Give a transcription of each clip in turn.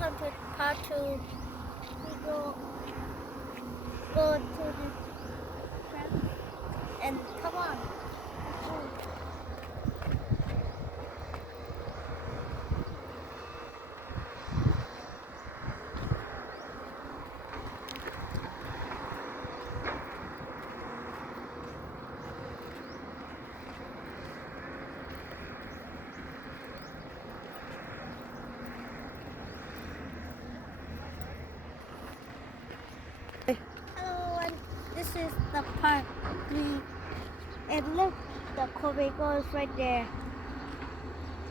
welcome to part 2. We go to the trap and come on. Hello everyone, this is the part 3 and look, the Excavator is right there.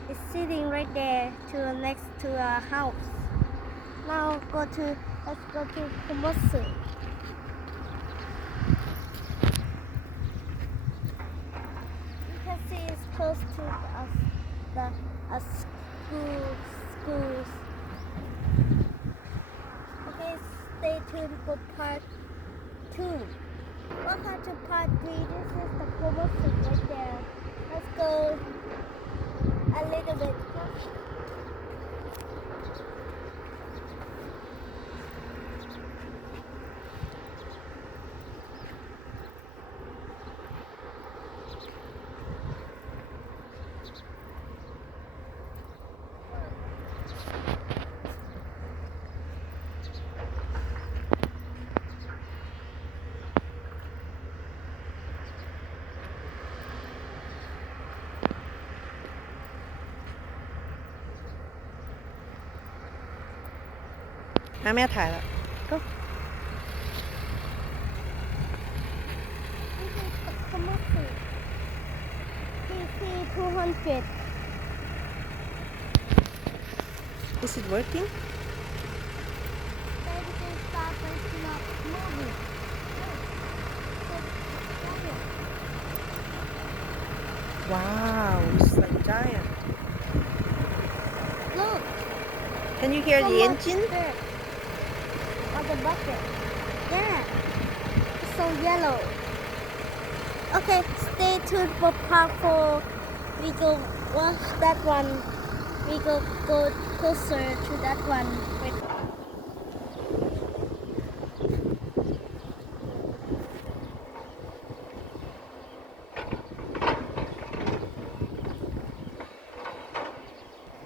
It's sitting right there next to a house. Now let's go to Komatsu. You can see it's close to schools. Okay, stay tuned for part 2. Welcome to part 3. This is the Komatsu right there. Let's go a little bit closer. Now แม่ถ่ายแล้ว Go. This is the Komatsu. PC 200. Is it working? Everything starts by not moving. Wow, it's like giant. Look. Can you hear the Komatsu engine? there. On the bucket. Yeah. It's so yellow. Okay, stay tuned for part 4. We go watch that one. We go closer to that one right